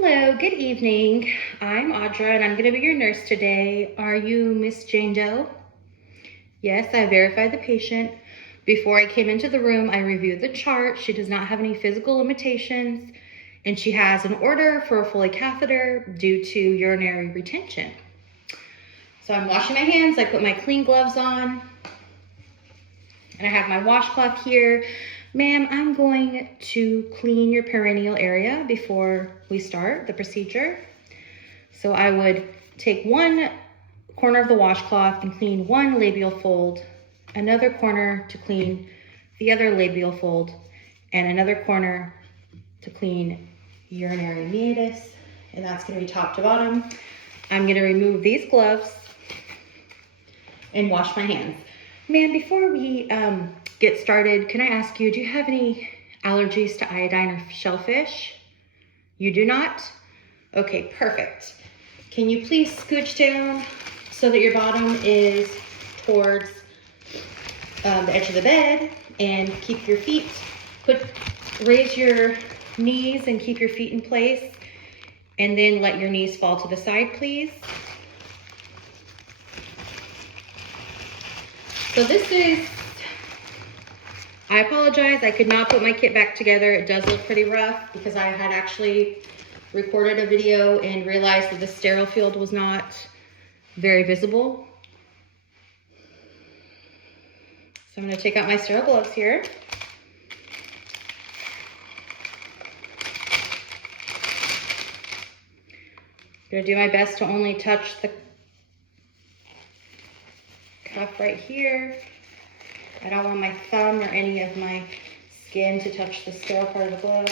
Hello, good evening. I'm Audra and I'm going to be your nurse today. Are you Miss Jane Doe? Yes, I verified the patient. Before I came into the room, I reviewed the chart. She does not have any physical limitations and she has an order for a Foley catheter due to urinary retention. So I'm washing my hands. I put my clean gloves on and I have my washcloth here. Ma'am, I'm going to clean your perineal area before we start the procedure. So I would take one corner of the washcloth and clean one labial fold, another corner to clean the other labial fold, and another corner to clean urinary meatus, and that's going to be top to bottom. I'm going to remove these gloves and wash my hands. Ma'am, before we get started, can I ask you, do you have any allergies to iodine or shellfish? You do not? Okay, perfect. Can you please scooch down so that your bottom is towards the edge of the bed and keep your feet, raise your knees and keep your feet in place, and then let your knees fall to the side, please. So this is, I apologize, I could not put my kit back together. It does look pretty rough because I had actually recorded a video and realized that the sterile field was not very visible. So I'm going to take out my sterile gloves here. I'm going to do my best to only touch the cuff right here. I don't want my thumb or any of my skin to touch the sterile part of the glove.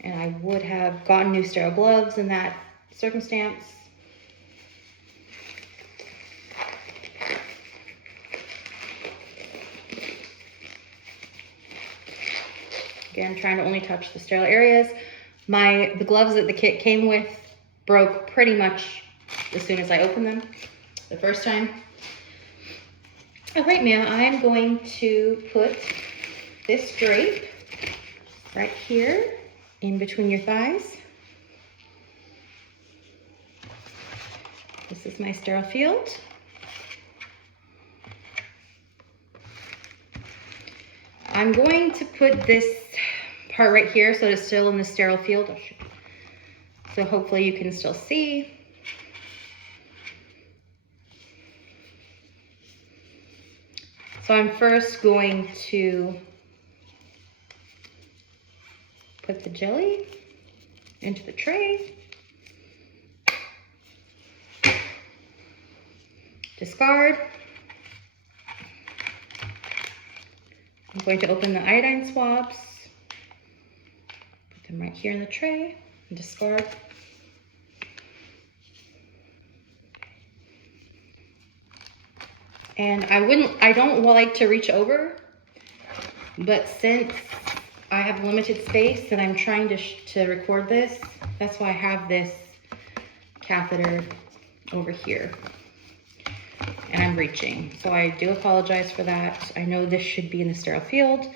And I would have gotten new sterile gloves in that circumstance. Again, I'm trying to only touch the sterile areas. The gloves that the kit came with broke pretty much as soon as I opened them the first time. All right, ma'am, I'm going to put this drape right here in between your thighs. This is my sterile field. I'm going to put this part right here so it's still in the sterile field. So hopefully you can still see. So I'm first going to put the jelly into the tray. Discard. I'm going to open the iodine swabs. Put them right here in the tray and discard. And I don't like to reach over, but since I have limited space and I'm trying to record this, that's why I have this catheter over here. And I'm reaching. So I do apologize for that. I know this should be in the sterile field.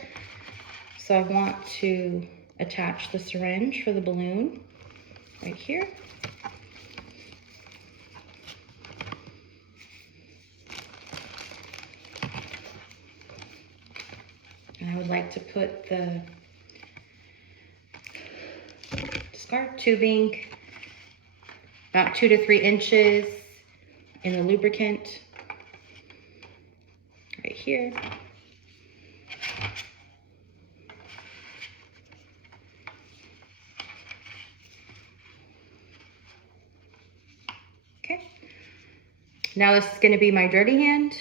So I want to attach the syringe for the balloon right here. And I would like to put the discard tubing about 2 to 3 inches in the lubricant right here. Okay. Now this is going to be my dirty hand.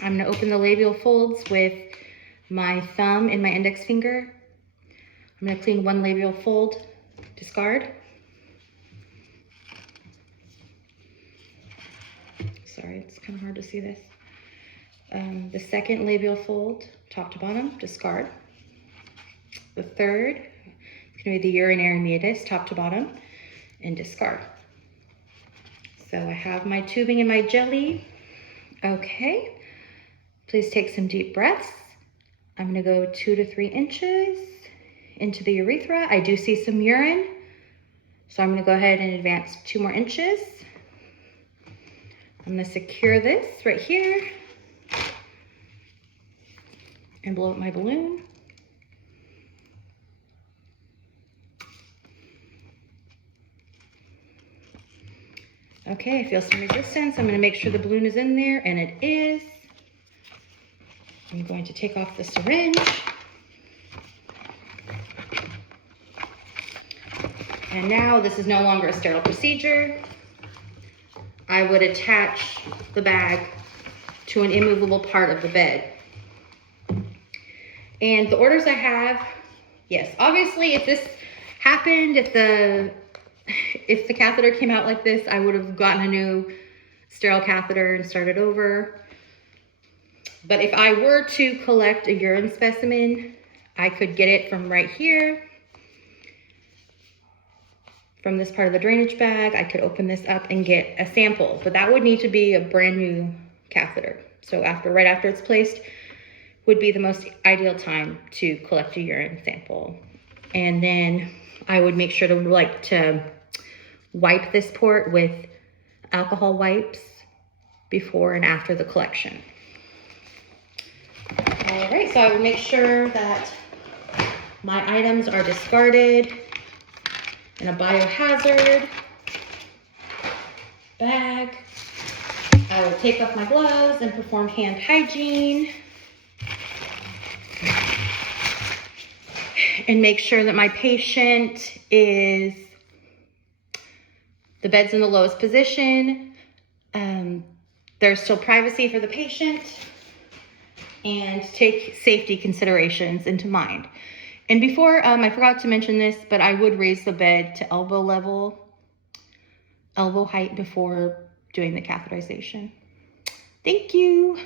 I'm going to open the labial folds with my thumb and my index finger. I'm going to clean one labial fold, discard. Sorry, it's kind of hard to see this. The second labial fold, top to bottom, discard. The third is going to be the urinary meatus, top to bottom, and discard. So I have my tubing and my jelly. Okay, please take some deep breaths. I'm going to go 2 to 3 inches into the urethra. I do see some urine, so I'm gonna go ahead and advance 2 more inches. I'm gonna secure this right here and blow up my balloon. Okay, I feel some resistance. I'm gonna make sure the balloon is in there, and it is. I'm going to take off the syringe. And now this is no longer a sterile procedure. I would attach the bag to an immovable part of the bed. And the orders I have, yes, obviously if this happened, if the catheter came out like this, I would have gotten a new sterile catheter and started over. But if I were to collect a urine specimen, I could get it from right here, from this part of the drainage bag. I could open this up and get a sample, but that would need to be a brand new catheter. So right after it's placed would be the most ideal time to collect a urine sample. And then I would make sure to wipe this port with alcohol wipes before and after the collection. All right, so I would make sure that my items are discarded in a biohazard bag. I will take off my gloves and perform hand hygiene and make sure that my patient is, the bed's in the lowest position. There's still privacy for the patient, and take safety considerations into mind. And before, I forgot to mention this, but I would raise the bed to elbow height before doing the catheterization. Thank you.